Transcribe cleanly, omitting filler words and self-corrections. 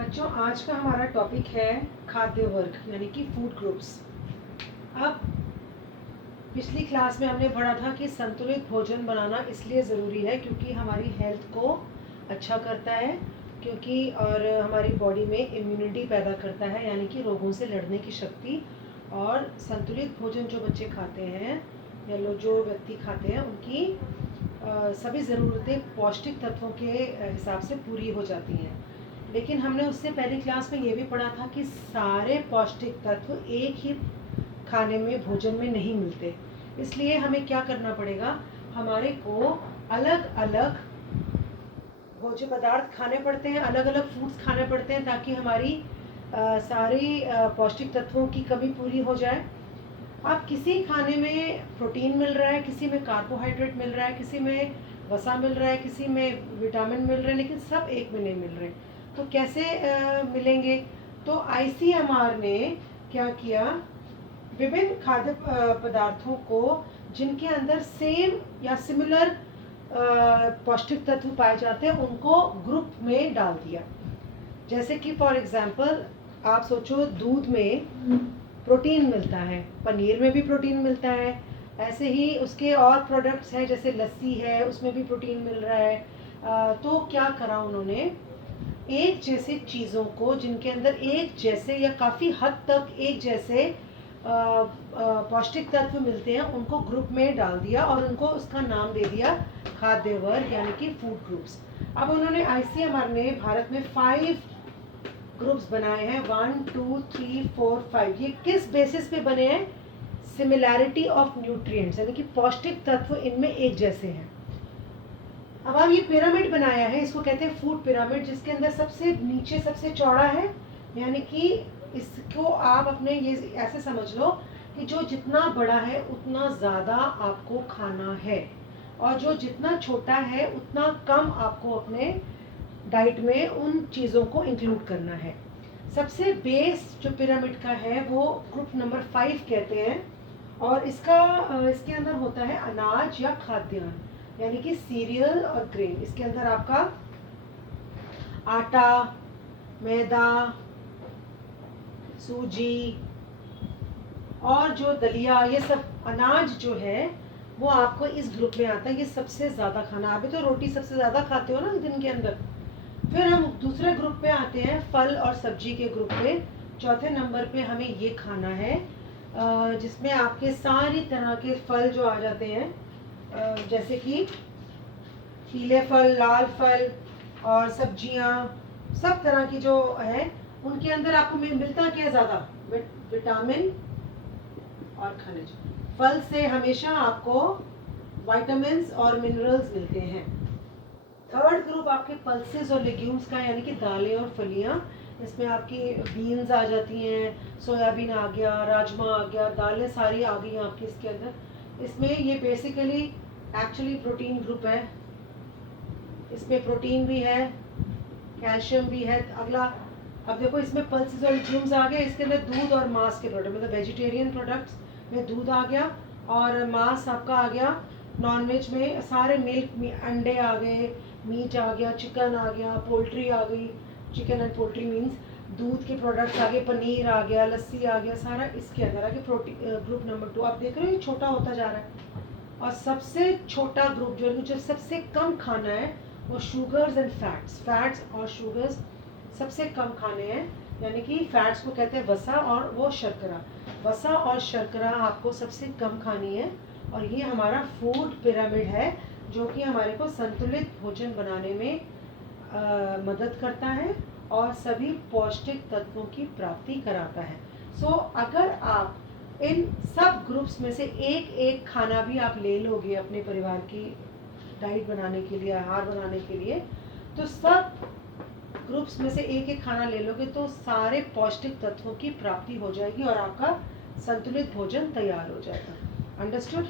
बच्चों, आज का हमारा टॉपिक है खाद्य वर्ग यानी कि फूड ग्रुप्स। अब पिछली क्लास में हमने पढ़ा था कि संतुलित भोजन बनाना इसलिए ज़रूरी है क्योंकि हमारी हेल्थ को अच्छा करता है, क्योंकि और हमारी बॉडी में इम्यूनिटी पैदा करता है यानी कि रोगों से लड़ने की शक्ति। और संतुलित भोजन जो बच्चे खाते हैं या जो व्यक्ति खाते हैं उनकी सभी ज़रूरतें पौष्टिक तत्वों के हिसाब से पूरी हो जाती हैं। लेकिन हमने उससे पहली क्लास में ये भी पढ़ा था कि सारे पौष्टिक तत्व एक ही खाने में भोजन में नहीं मिलते, इसलिए हमें क्या करना पड़ेगा, हमारे को अलग अलग भोज्य पदार्थ खाने पड़ते हैं, अलग अलग फूड्स खाने पड़ते हैं ताकि हमारी सारी पौष्टिक तत्वों की कमी पूरी हो जाए। अब किसी खाने में प्रोटीन मिल रहा है, किसी में कार्बोहाइड्रेट मिल रहा है, किसी में वसा मिल रहा है, किसी में विटामिन मिल रहे हैं, लेकिन सब एक में नहीं मिल रहे। तो कैसे मिलेंगे? तो ICMR ने क्या किया, विभिन्न खाद्य पदार्थों को जिनके अंदर सेम या सिमिलर पौष्टिक तत्व पाए जाते हैं उनको ग्रुप में डाल दिया। जैसे कि फॉर एग्जांपल आप सोचो, दूध में प्रोटीन मिलता है, पनीर में भी प्रोटीन मिलता है, ऐसे ही उसके और प्रोडक्ट्स हैं जैसे लस्सी है उसमें भी प्रोटीन मिल रहा है। तो क्या करा उन्होंने, एक जैसे चीज़ों को जिनके अंदर एक जैसे या काफ़ी हद तक एक जैसे पौष्टिक तत्व मिलते हैं उनको ग्रुप में डाल दिया और उनको उसका नाम दे दिया खाद्य वर्ग यानी कि फूड ग्रुप्स। अब उन्होंने ICMR ने भारत में 5 ग्रुप्स बनाए हैं, 1 2 3 4 5। ये किस बेसिस पे बने हैं? सिमिलैरिटी ऑफ न्यूट्रिएंट्स, यानी कि पौष्टिक तत्व इनमें एक जैसे हैं। अब ये पिरामिड बनाया है, इसको कहते हैं फूड पिरामिड, जिसके अंदर सबसे नीचे सबसे चौड़ा है, यानी कि इसको आप अपने ये ऐसे समझ लो कि जो जितना बड़ा है उतना ज़्यादा आपको खाना है और जो जितना छोटा है उतना कम आपको अपने डाइट में उन चीज़ों को इंक्लूड करना है। सबसे बेस जो पिरामिड का है वो ग्रुप नंबर 5 कहते हैं और इसके अंदर होता है अनाज या खाद्यान्न यानी कि सीरियल और ग्रेन। इसके अंदर आपका आटा, मैदा, सूजी और जो दलिया, ये सब अनाज जो है वो आपको इस ग्रुप में आता है। ये सबसे ज़्यादा खाना, अभी तो रोटी सबसे ज़्यादा खाते हो ना दिन के अंदर। फिर हम दूसरे ग्रुप पे आते हैं, फल और सब्जी के ग्रुप पे। चौथे नंबर पे हमें ये खाना है जिसमें आपके सारी तरह के फल जो आ जाते हैं, जैसे कि पीले फल, लाल फल और सब्जियां, सब तरह की जो है उनके अंदर आपको मिलता क्या है ज़्यादा? विटामिन और खनिज। फल से हमेशा आपको विटामिन्स और मिनरल्स मिलते हैं। थर्ड ग्रुप आपके पल्सेस और लेग्यूम्स का, यानी कि दालें और फलियां। इसमें आपकी बीन्स आ जाती हैं, सोयाबीन आ गया, राजमा आ गया, दालें सारी आ गई आपकी इसके अंदर। इसमें ये बेसिकली एक्चुअली प्रोटीन ग्रुप है, इसमें प्रोटीन भी है, कैल्शियम भी है। अगला, अब देखो इसमें पल्सेस और लेग्यूम्स आ गए, इसके अंदर दूध और मांस के प्रोडक्ट, मतलब वेजिटेरियन प्रोडक्ट्स में दूध आ गया और मांस आपका आ गया। नॉनवेज में सारे मिल्क, अंडे आ गए, मीट आ गया, चिकन आ गया, पोल्ट्री आ गई, चिकन एंड पोल्ट्री मीन्स दूध के प्रोडक्ट्स आ गए, पनीर आ गया, लस्सी आ गया, सारा इसके अंदर आ गया। प्रोटीन ग्रुप नंबर 2 आप देख रहे हो, ये छोटा होता जा रहा है। और सबसे छोटा ग्रुप जो सबसे कम खाना है वो शुगर्स एंड फैट्स और शुगर्स सबसे कम खाने हैं, यानी कि फैट्स को कहते हैं वसा और वो शर्करा। वसा और शर्करा आपको सबसे कम खानी है और ये हमारा फूड पिरामिड है जो कि हमारे को संतुलित भोजन बनाने में मदद करता है और सभी पौष्टिक तत्वों की प्राप्ति कराता है। अगर आप इन सब ग्रुप्स में से एक एक खाना भी आप ले लोगे अपने परिवार की डाइट बनाने के लिए, आहार बनाने के लिए, तो सब ग्रुप्स में से एक एक खाना ले लोगे तो सारे पौष्टिक तत्वों की प्राप्ति हो जाएगी और आपका संतुलित भोजन तैयार हो जाएगा। अंडरस्टूड?